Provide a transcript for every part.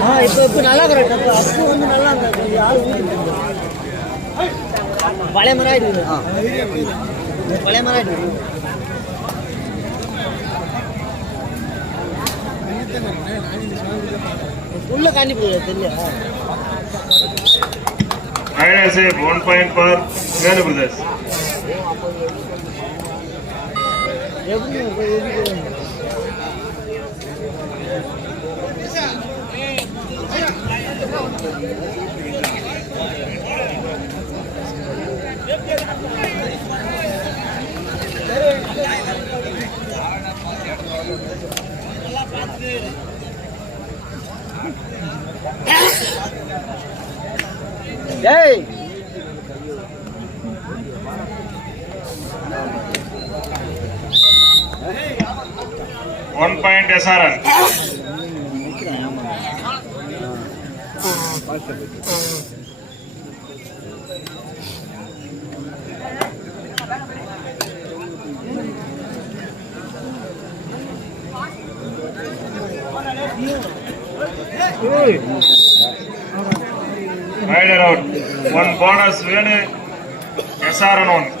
ஆ இப்போ இப்போ நல்லா இருக்கிற அப்போ வந்து நல்லா இருந்தா யாரும் ஊருக்கு பழைய மரம் ஆயிடுது பழைய மரம் ஆயிடுது உள்ள காண்டி போய் தெரியல. one point for Brothers. எப்படி எப்படி ஏய் One point SRN. Rider out. One bonus Venu. SRN one.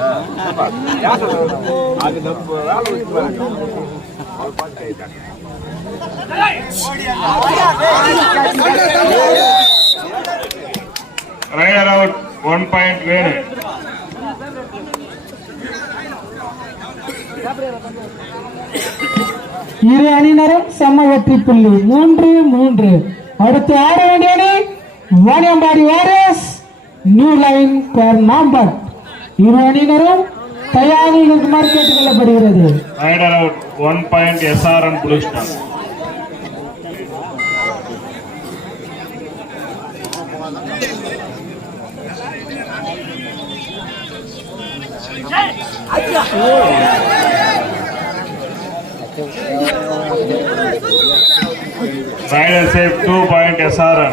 பாரு அங்க பாரு ஆப்புடு Rider இரு அணியினரும் சம வெற்றி புள்ளி. மூன்று மூன்று. அடுத்து ஆட வேண்டிய அணி வாணியம்பாடி வாரியர்ஸ் நியூ லைன் பேர் நாம்பட் இரு அணியினரும் தயாரில் இருக்குமாறு கேட்டுக்கொள்ளப்படுகிறது Rider out. One point SRN Blue Rider save two point SRN.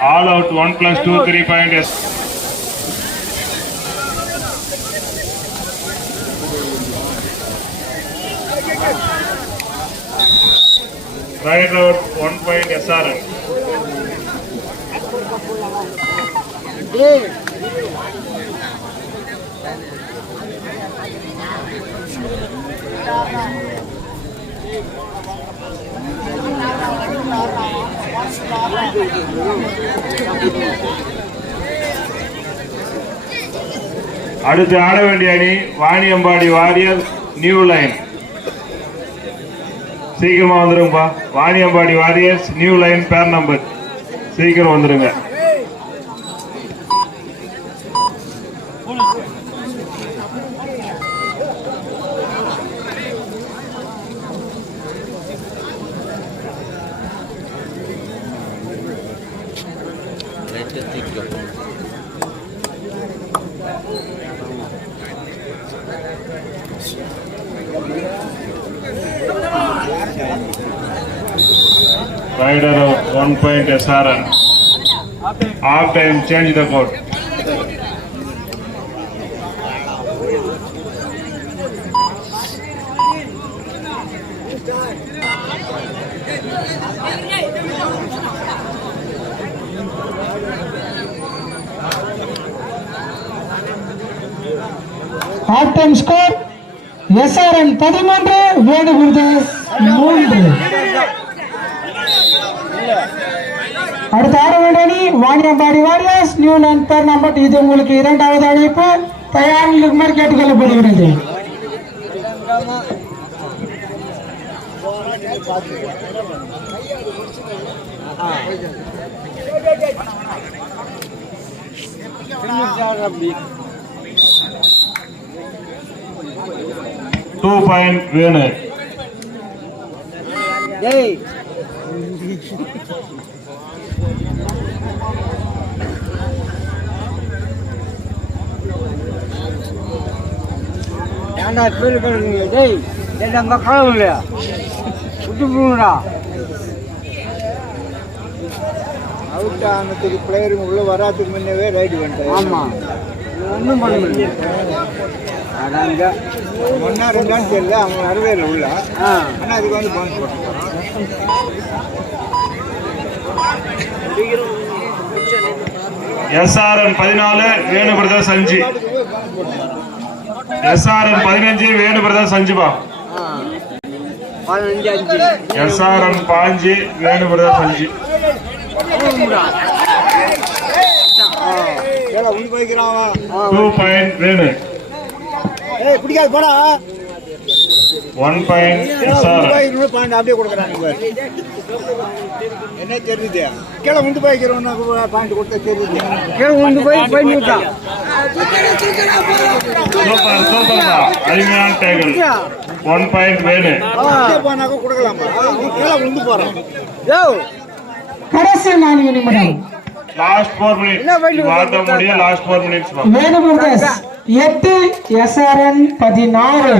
All out 1 plus 2 3 point S. Right out 1 point SRN. Yeah. அடுத்து ஆட வேண்டிய அணி வாணியம்பாடி வாரியர் நியூ லைன் சீக்கிரமா வந்துருங்கப்பா. வாணியம்பாடி வாரியர்ஸ் நியூ லைன் பேர் நம்பர் சீக்கிரம் வந்துருங்க. Ya tiga. Rider of one point SRN. Half time change the court. Half time score SRN பதிமூன்று வேணுகுருது மூன்று. அடுத்த ஆட அணி வாணியம்பாடி வாரியர்ஸ் நியூ நண்பர் நம்பர் இது உங்களுக்கு இரண்டாவது அழைப்பு. தயாரில் இருக்குமாறு கேட்டுக்கொள்ளப்படுகிறது. டூ பாயிண்ட் வேணு டேய் ஏன்டா பேரு பேருங்க டேய் நம்ம காலம் இல்லையா விட்டு போங்கடா அவுட் ஆனதுக்கு பிளேயருங்க உள்ள வராதுக்கு முன்னவே ரைடு வந்துட்டாரு. ஆமா. ஒன்றும் பண்ண முடியல. ஒன்னா ரெண்டான்னு தெரியல அவங்க இல்லை உள்ள. ஆ. ஆனா அதுக்கு வந்து பவுன்ஸ் போட்டாங்க எஸ்ஆர்என் பதினாலு வேணு பிரதர்ஸ் அஞ்சு எஸ்ஆர்என் பதினஞ்சு வேணு பிரதர்ஸ் அஞ்சுப்பா பதினஞ்சு அஞ்சு எஸ்ஆர்என் பாஞ்சு வேணு பிரதர்ஸ் அஞ்சு. Two point Venu. ஏய் பிடிக்காது போடா. ஒன் பாயிண்ட் பாயிண்ட் அப்படியே கொடுக்குறாங்க பாரு. என்ன தெரியுது கீழே உண்டு போய்க்கிறவனுக்கு பாயிண்ட் கொடுத்தா தெரியுது கீழே கொண்டு போய் பயந்து விட்டான் சூப்பர் சூப்பர்ப்பா அருமையான டேகல் ஒன் பாயிண்ட் வேணு. போனாக்க கொடுக்கலாமா? கீழே உண்டு போறான். யோ கடைசி நான்கு நிமிடம். லாஸ்ட் ஃபோர் மினிட்ஸ் வாட்ட முடியும் லாஸ்ட் ஃபோர் மினிட்ஸ் எட்டு எஸ்ஆர்என் பதினாறு.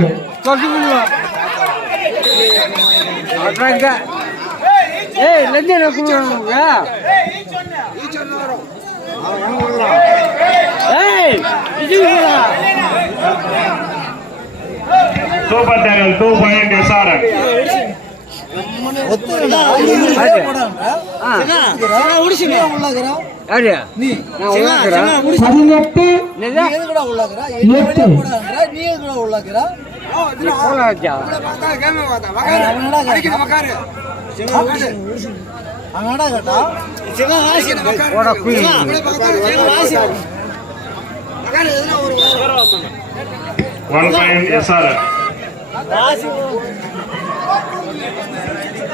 Super tackle two point SRN ஆ. பதினெட்டு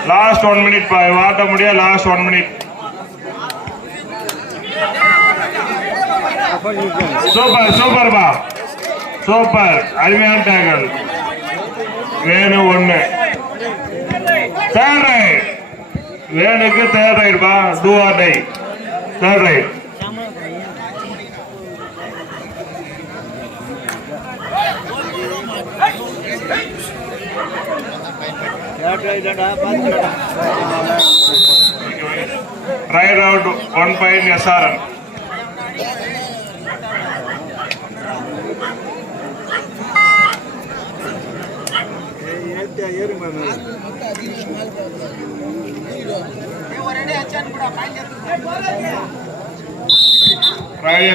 லாஸ்ட் ஒன் மினிட் பா வாட்ட முடியும் last one minute super super பா சூப்பர் அருமையான டேகல் வேணு ஒண்ணு தேர்ட் ரைட் வேணுக்கு தேர்ட் ரைட் பா do or die third raid raid out one point SRN ஏறுங்க ரைட்